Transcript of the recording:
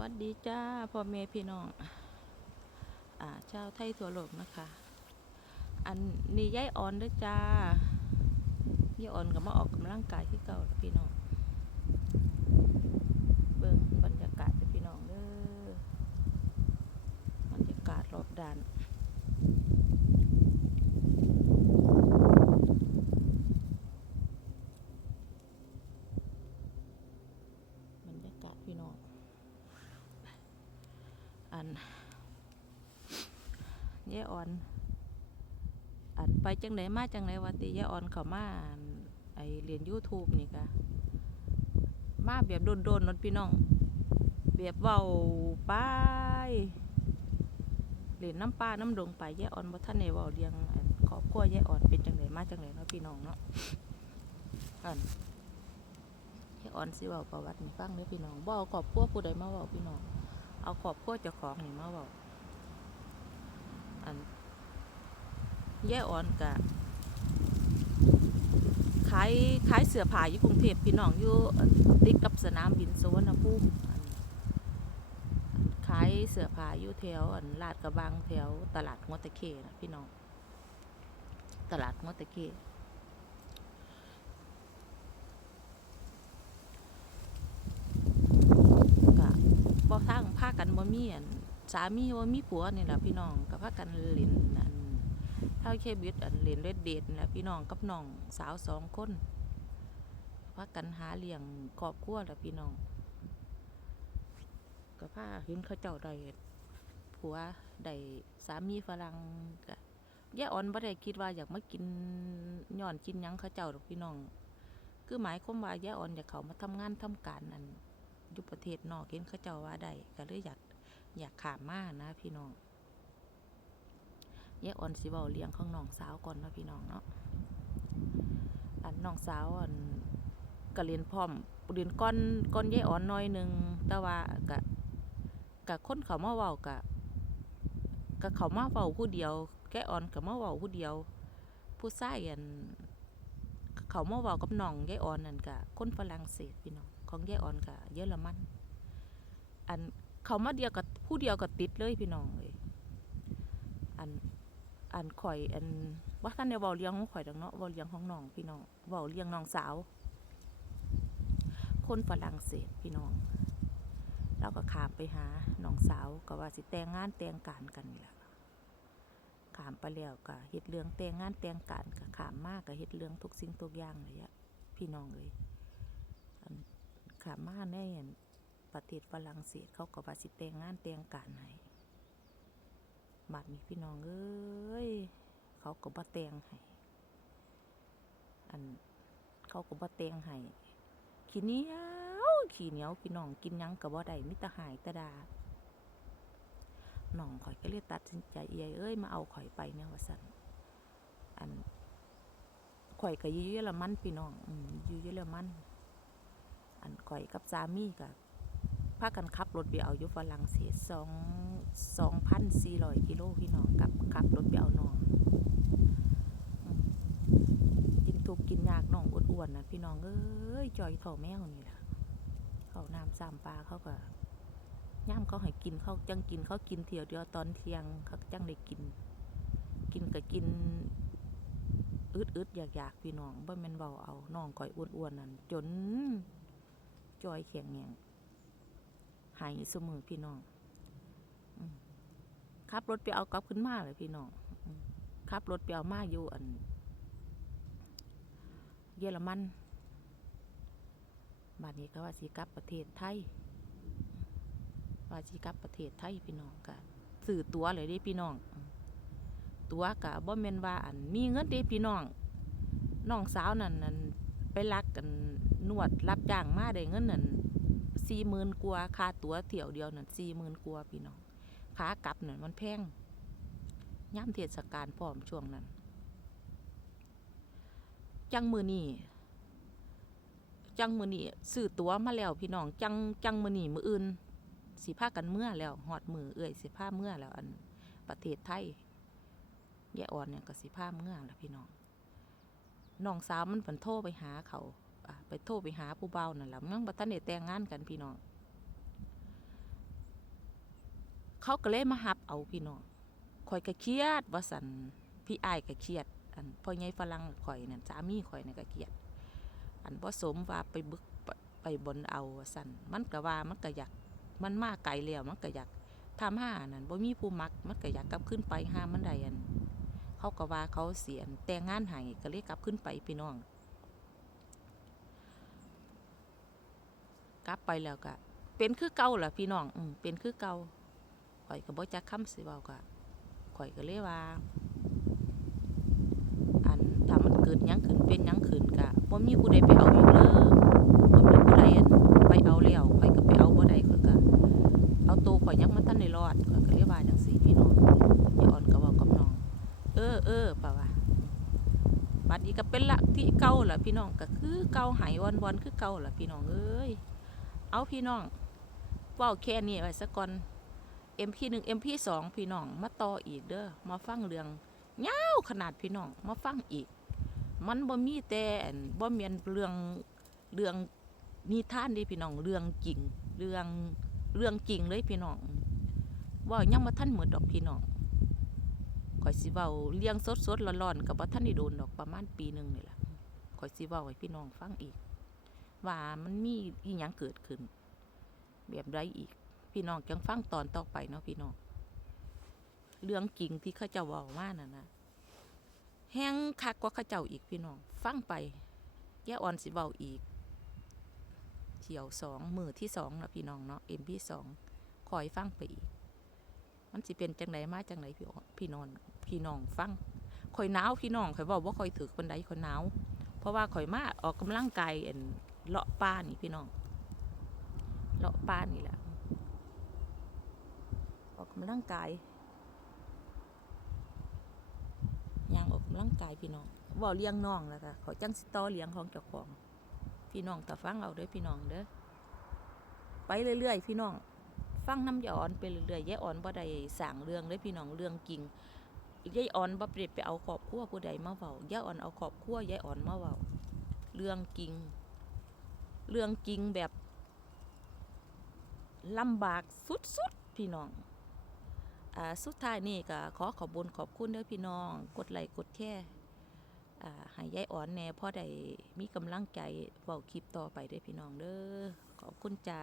วัสดีจ้าพ่อแม่พี่น้องอ่าชาวไทยทั่วโลกนะคะ อันนี้ยายอ่อนด้วยจ้ายายอ่อนก็มาออกกำลังกายที่เก่าแล้วพี่น้องเบิ่งบรรยากาศจะพี่น้องเด้อบรรยากาศรอบด้าน บรรยากาศพี่น้อง อัน เย่อ่อน อันไปจังไหนมาจังไหนวะติเย่อ่อนเขามาอั่นไอเรียน YouTube นี่กะมาแบบโดนๆนนพี่น้องแบบเว้าไปเรียนน้ำปลาน้ำดงไปเย่อ่อนบ่ทันได้เว้าเรียงอันครอบครัวเย่อ่อนเป็นจังไหนมาจังไหนเนาะพี่น้องเนาะอันให้ออนสิเว้าประวัติฟังเด้อพี่น้องบ่เอาครอบครัวผู้ใดมาเว้าพี่น้อง เอาครอบครัวเจ้าของนี่มาเว้าอันแย่อ่อนกะขายขายเสื้อผ้าอยู่กรุงเทพพี่น้องอยู่ติดกับสนามบินสุวรรณภูมิขายเสื้อผ้าอยู่แถวอันลาดกระบังแถวตลาดหัวตะเข้นะพี่น้อง ตลาดหัวตะเข้ ก็บ่ทางพา กันบ่มีอันสามีบ่มีผัวนี่แหละพี่น้องก็พากันเล่นอันเท่าเคบิดอันเล่นเล่นเดทนี่แหละพี่น้องกับน้องสาวสองคนพากันหาเลี้ยงครอบครัวแหละพี่น้องก็พาเห็นเขาเจ้าได้ผัวได้สามีฝรั่งก็ย่อ่อนบ่ได้คิดว่าอยากมากินย้อนกินยังเขาเจ้าดอกพี่น้อง คือหมายความว่าย่อ่อนอยากเขามาทำงานทำการอัน ยู่ประเทศนอกเห็นเขาเจ้าว่าได้ก็เลยอยากอยากขามมานะพี่น้องแยกอ่อนสิเว้าเลี้ยงของน้องสาวก่อนเนาะพี่น้องเนาะอันน้องสาวอันก็เรียนพร้อมเรียนก้อนก้อนแยกอ่อนน้อยหนึ่งแต่ว่าก็ก็คนเขามาเว้าก็ก็เขามาเว้าผู้เดียวแกอ่อนก็มาเว้าผู้เดียว ผู้ชายอันเขามาเว้ากับน้องยายอ่อนนั่นก็คนฝรั่งเศสพี่น้อง ของยายอ่อนกับเยอรมัน อันเขามาเดียวกับผู้เดียวกับติดเลยพี่น้องเลยอันอันข่อยอันว่าท่านในเว้าเลี้ยงของข่อยดังเนาะเว้าเลี้ยงของน้องพี่น้องเว้าเลี้ยงน้องสาว คนฝรั่งเศสพี่น้องเราก็ขามไปหาน้องสาวก็ว่าสิแต่งงานแต่งการกันนี่แหละขามไปแล้วก็เฮ็ดเรื่องแต่งงานแต่งการก็ขามมากก็เฮ็ดเรื่องทุกสิ่งทุกอย่างเลยอะพี่น้องเลย ขามาในอั่นประเทศฝรั่งเศสเขาก็ว่าสิแต่งงานแต่งการให้บัดนี้พี่น้องเอ้ยเขาก็บ่แต่งให้อันเขาก็บ่แต่งให้ขี้เหนียวขี้เหนียวพี่น้องกินยังก็บ่ได้มีแต่หายต่ดาน้องข่อยก็เลยตัดสินใจเอ้ยเอ้ยมาเอาข่อยไปเนี่ยว่าซั่นอันข่อยก็อยู่เยอรมันพี่น้องอืมอยู่เยอรมัน อันข่อยกับสามีกับพากันขับรถไปเอาอยู่ฝรั่งเศสสองสองพันสี่ร้อยกิโลพี่น้องกับขับรถไปเอาน้องกินทุกกินยากน้องอ้วนๆนะพี่น้องเอ้ยจอยเท่าแมวนี่แหละเขาน้ำสามปลาเขาก็ย่ามเขาให้กินเขาจังกินเขากินเที่ยวเดียวตอนเที่ยงเขาจังได้กิน กินก็กินอึดๆอยากๆพี่น้องบ่แม่นเบาเอาน้องข่อยอ้วนๆนั่นจน จอยแข็งแงงหายเสมอพี่น้องอขับรถไปเอากลับขึ้นมาเลยพี่น้องอขับรถไปเอามาอยู่อัน เยอรมันบัดนี้ก็ว่าสิกลับประเทศไทย ว่าสิกลับประเทศไทยพี่น้องก็ซื้อตัวเลยดิพี่น้อง ตัวกะบ่แม่นว่าอันมีเงินด้พี่น้องน้องสาวนั่นนั่นไปรักกัน นวดรับจ้างมาได้เงินนั่นสี่หมื่นกว่าค่าตั๋วเที่ยวเดียวนั่นสี่หมื่นกว่าพี่น้องขากลับนั่นมันแพงย่ำเทศกาลพร้อมช่วงนั้น จังมือนี่จังมือนี่ซื้อตั๋วมาแล้วพี่น้อง จังจังมือนี่มืออื่นสิพากันเมื่อแล้วหอดมือเอื่อยสิพาเมื่อแล้วอันประเทศไทยแย่อ่อนเนี่ยก็สิพาเมื่อแล้วพี่น้องน้องสาวมันเพิ่นโทรไปหาเขา ไปโทรไปหาผู้เบานั่นแหละมันบ่ทันได้แต่งงานกันพี่น้อง เขาก็เลยมาหับเอาพี่น้องข่อยก็เครียดว่าสันพี่อ้ายก็เครียด อันพ่อใหญ่ฝรั่งข่อยนั่นสามีข่อยนั่นก็เครียด อันบ่สมว่าไปบึกไปบนเอาว่าสันมันก็ว่ามันก็อยากมันมาไกลแล้วมันก็อยากทำห้านั่นบ่มีผู้มักมันก็อยากกลับขึ้นไปห้ามันใดอันเขาก็ว่าเขาเสียนแต่งงานให้ก็เลยกลับขึ้นไปพี่น้อง กลับไปแล้วก็เป็นคือเก่าล่ะพี่น้องอืมเป็นคือเก่าข่อยก็บ่จักคำสิเว้าก็ข่อยก็เลยว่า อันถ้ามันเกิดหยังขึ้นเป็นหยังขึ้นก็บ่มีผู้ใดไปเอาอีกเลยบ่มีผู้ใดอันไปเอาแล้วข่อยก็ไปเอาบ่ได้ข่อยก็เอาตัวข่อยยังมันทันได้รอดข่อยก็เลยว่าจังซี่พี่น้องอย่าอ่อนก็เว้ากับน้อง เออเออป่าว่าบัดนี้ก็เป็นละที่เก่าล่ะพี่น้องก็คือเก่าหายวันวันๆคือเก่าล่ะพี่น้องเอ้ย เอาพี่น้องเว้าแค่นี้ไว้ซะก่อน MP1 MP2 พี่น้องมาต่ออีกเด้อมาฟังเรื่องยาวขนาดพี่น้องมาฟังอีก มันบ่มีแต่อันบ่แม่นเรื่องเรื่องนิทานด้พี่น้องเรื่องจริงเรื่องเรื่องจริงเลยพี่น้องว่ายังมาทันหมดดอกพี่น้องข่อยสิเว้าเลี้ยงสดสดๆร้อนๆกับบ่ทันได้โดนดอกประมาณปีหนึงนี่แหละข่อยสิเว้าให้พี่น้องฟังอีก ว่ามันมีอีหยังเกิดขึ้น แบบใดอีก พี่น้องจังฟังตอนต่อไปเนาะพี่น้องเรื่องจริงที่เขาเจ้าเว้ามานั่นนะแห้งคักกว่าเขาเจ้าอีกพี่น้อง ฟังไปแย่อ่อนสิเว้าอีกเที่ยวสองมือที่สองนะพี่น้องเนาะเอ็มพี่สองคอยฟังไปอีก มันสิเป็นจังไดมาจังไดพี่อ้อพี่นอนพี่น้องฟังข่อยหนาวพี่น้องข่อยเว้าคอยถึกปานใดข่อยหนาวเพราะว่าข่อยมาออกกำลังกายเอัน เลาะป่านี่พี่น้อง เลาะป่านี่แหละออกกำลังกายยางออกกำลังกายพี่น้องเว้าเลี้ยงน้องแล้วก็เขาจังสิตอเลี้ยงของเจ้าของ พี่น้องก็ฟังเอาเด้อพี่น้องเด้อไปเรื่อยๆพี่น้อง ฟังน้ำยาอ่อนไปเรื่อยๆยายอ่อนบ่ได้สั่งเรื่องเลยพี่น้องเรื่องจริงยายอ่อนบ่ได้ไปเอาครอบครัวผู้ใดมาเว้ายายอ่อนเอาครอบครัวยายอ่อนมาเว้าเรื่องจริง เรื่องจริงแบบลำบากสุดๆพี่น้องอ่าสุดท้ายนี่ก็ขอขอบุญขอบคุณเด้อพี่น้อง กดไลค์กดแชร์อ่าให้ยายอ่อนแน่พ่อได้มีกำลังใจเว้าคลิปต่อไปเด้อพี่น้องเด้อขอบคุณจ้า